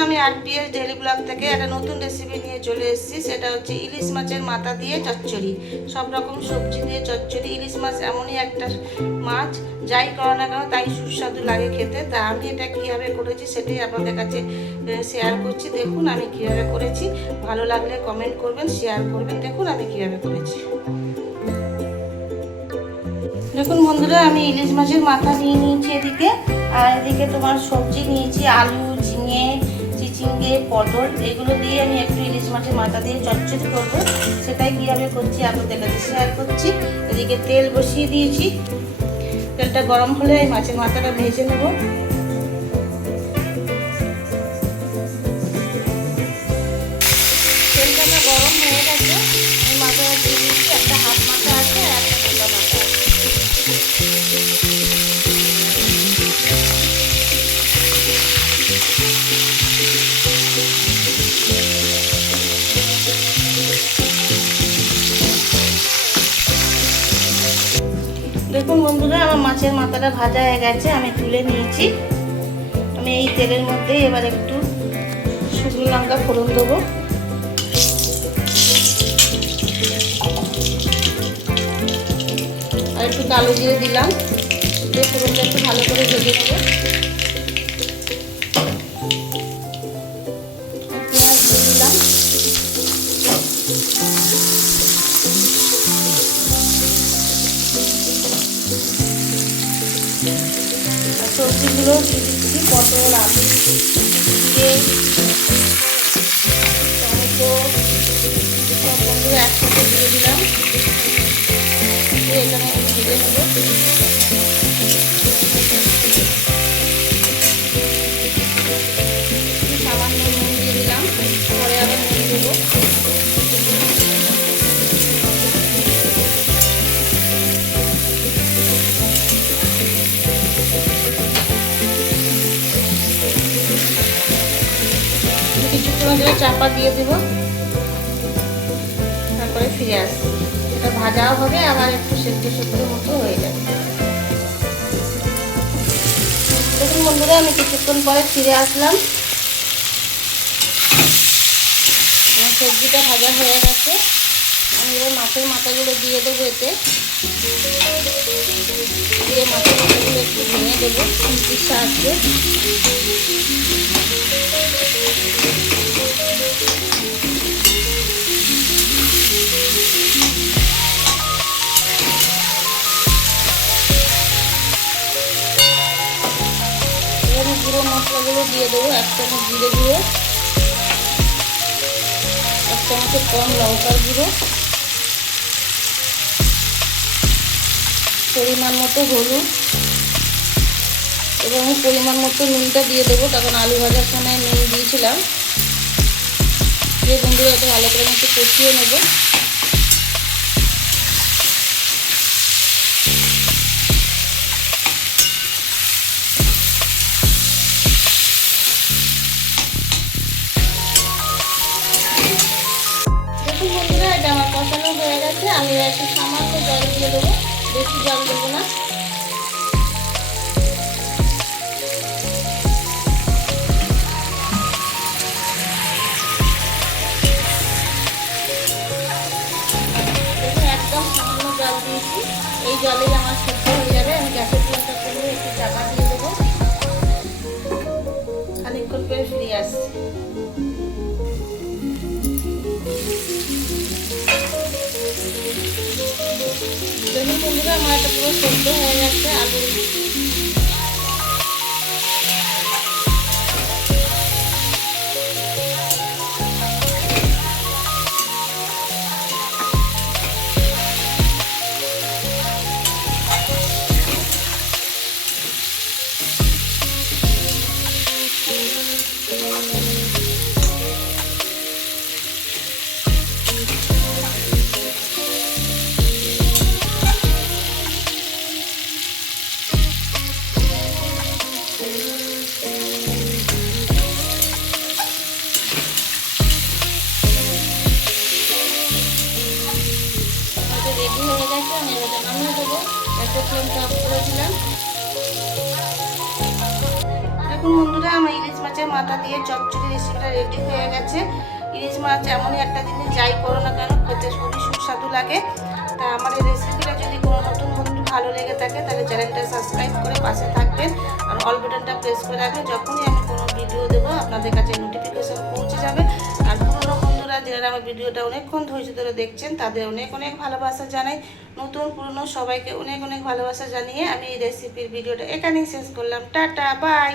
আর PS daily blog থেকে একটা নতুন রেসিপি নিয়ে চলে এসেছি। সেটা হচ্ছে ইলিশ মাছের মাথা দিয়ে চচ্চড়ি। সব রকম সবজি দিয়ে চচ্চড়ি। ইলিশ মাছ এমনই একটা মাছ, যাই করো না কেন, তাই সুস্বাদু লাগে খেতে। তা আমি এটা কীভাবে করেছি সেটাই আপনাদের কাছে শেয়ার করছি। দেখুন আমি কীভাবে করেছি। ভালো লাগলে কমেন্ট করবেন শেয়ার করবেন। দেখুন আমি কীভাবে করেছি। দেখুন বন্ধুরা, আমি ইলিশ মাছের মাথা নিয়ে নিয়েছি এদিকে। আর এদিকে তোমার সবজি নিয়েছি, আলু, ঝিঙে পটল, এগুলো দিয়ে আমি একটু ইলিশ মাছের মাথা দিয়ে চচ্চড়ি করব। সেটাই কীভাবে করছি আপনাদের কাছে শেয়ার করছি। এদিকে তেল বসিয়ে দিয়েছি। তেলটা গরম হলে মাছের মাথাটা ভেজে নেব। দেখুন বন্ধুরা, আমার মাছের মাথাটা ভাজা হয়ে গেছে, আমি তুলে নিয়েছি। আমি এই তেলের মধ্যে এবার একটু শুকনো লঙ্কা ফোড়ন দেবো। আর একটু কালো জিরে দিলাম। দিয়ে ফোড়নটা একটু ভালো করে ভেজে নেব। সবজিগুলো দিয়ে দিচ্ছি পটল, আলু দিয়ে টমেটো, সব বন্ধুরা একসাথে দিয়ে দিলাম। এখানে ভেজে নেব কিছুক্ষণ ধরে চাপা দিয়ে দেবো। তারপরে ফিরে আসছি এটা ভাজাও হবে, আবার একটু সেদ্ধ সেদ্ধ মতো হয়ে যাবে। দেখুন বন্ধুরা, আমি কিছুক্ষণ পরে ফিরে আসলাম। সবজিটা ভাজা হয়ে গেছে। আমি এবার মাছের মাথাগুলো দিয়ে দেবো এতে। দিয়ে মাছের মাথাগুলো একটু ভেঙে দেবো, খুন্তির সাহায্যে। গুঁড়ো মশলাগুলো দিয়ে দেবো এক চামচ জিরে গুঁড়ো, এক চামচের কম লঙ্কার গুঁড়ো। পরিমাণ মতো হলুদ এবং পরিমাণ মতো নুনটা দিয়ে দেবো। তখন আলু ভাজার সময় নুন দিয়েছিলাম। দিয়ে বন্ধুরা এটা ভালো করে একটু কষিয়ে নেব। হয়ে গেছে। আমি একটু সামান্য জল দিয়ে দেবো। বেশি জল দেবো না। একদম সামান্য জল দিয়েছি। এই জলেই দেখুন বন্ধুরা আমার এটা পুরো সেদ্ধ হয়ে গেছে আলু রেডি হয়ে গেছে, আমি এবার নামিয়ে দেবো গ্যাসের ফ্লেমটা অফ করে দিলাম দেখুন বন্ধুরা, আমার ইলিশ মাছের মাথা দিয়ে চচ্চড়ি রেসিপিটা রেডি হয়ে গেছে। ইলিশ মাছ এমনই একটা জিনিস, যাই করো না কেন, খেতে খুবই সুস্বাদু লাগে। তা আমার এই রেসিপিটা যদি কোনো নতুন বন্ধু ভালো লেগে থাকে, তাহলে চ্যানেলটা সাবস্ক্রাইব করে পাশে থাকবেন। আর অল বাটনটা প্রেস করে রাখবেন, যখনই আমি কোনো ভিডিও দেবো, আপনাদের কাছে নোটিফিকেশন পৌঁছে যাবে। আর পুরনো বন্ধুরা, যারা আমার ভিডিওটা অনেকক্ষণ ধৈর্য ধরে দেখছেন, তাদের অনেক অনেক ভালোবাসা জানাই। নতুন, পুরনো সবাইকে অনেক অনেক ভালোবাসা জানিয়ে আমি এই রেসিপির ভিডিওটা এখানেই শেষ করলাম। Tata bye